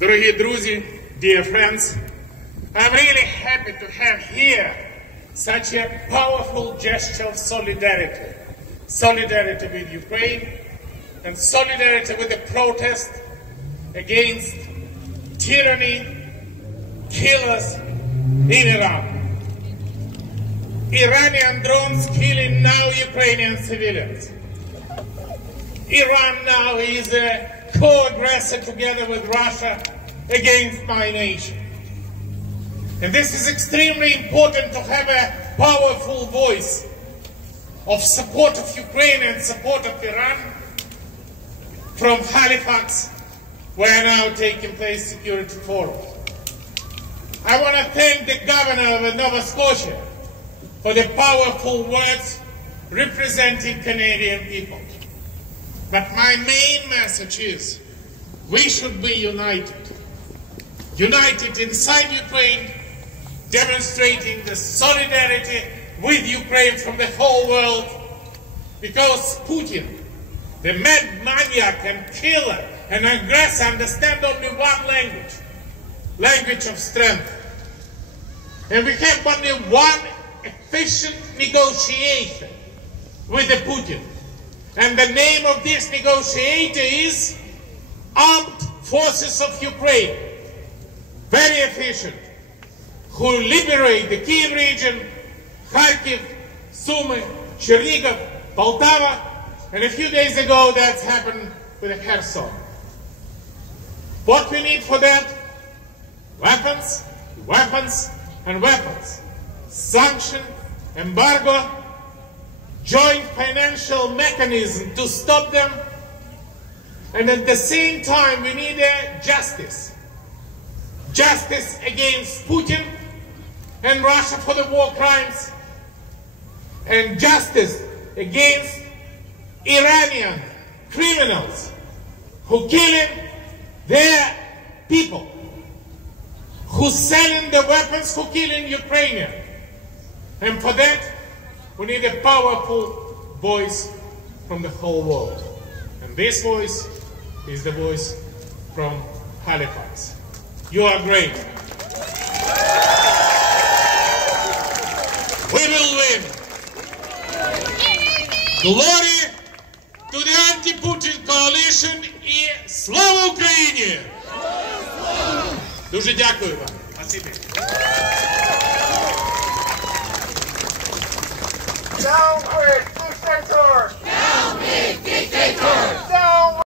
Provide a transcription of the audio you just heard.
Дорогі друзі, dear friends, I'm really happy to have here such a powerful gesture of solidarity. Solidarity with Ukraine and solidarity with the protest against tyranny, killers in Iran. Iranian drones killing now Ukrainian civilians. Iran now is a co-aggressor together with Russia against my nation. And this is extremely important to have a powerful voice of support of Ukraine and support of Iran from Галіфаксі, where now taking place security forum. I want to thank the governor of Nova Scotia for the powerful words representing Canadian people. But my main message is, we should be united. United inside Ukraine, demonstrating the solidarity with Ukraine from the whole world. Because Putin, the mad maniac and killer and aggressor, understands only one language. Language of strength. And we have only one efficient negotiation with the Putin. And the name of this negotiator is Armed Forces of Ukraine. Very efficient. Who liberate the Kyiv region, Kharkiv, Sumy, Chernihiv, Poltava, and a few days ago that's happened with Kherson. What we need for that? Weapons, weapons, and weapons. Sanction, embargo, joint financial mechanism to stop them, and at the same time we need justice. Justice against Putin and Russia for the war crimes, and justice against Iranian criminals who killing their people, who selling the weapons, who killing Ukrainians. And for that, we need a powerful voice from the whole world. And this voice is the voice from Halifax. You are great. We will win. Glory to the anti-Putin coalition і слава Україні! Дуже дякую вам. Спасибі. Down with dictator! Down with dictator!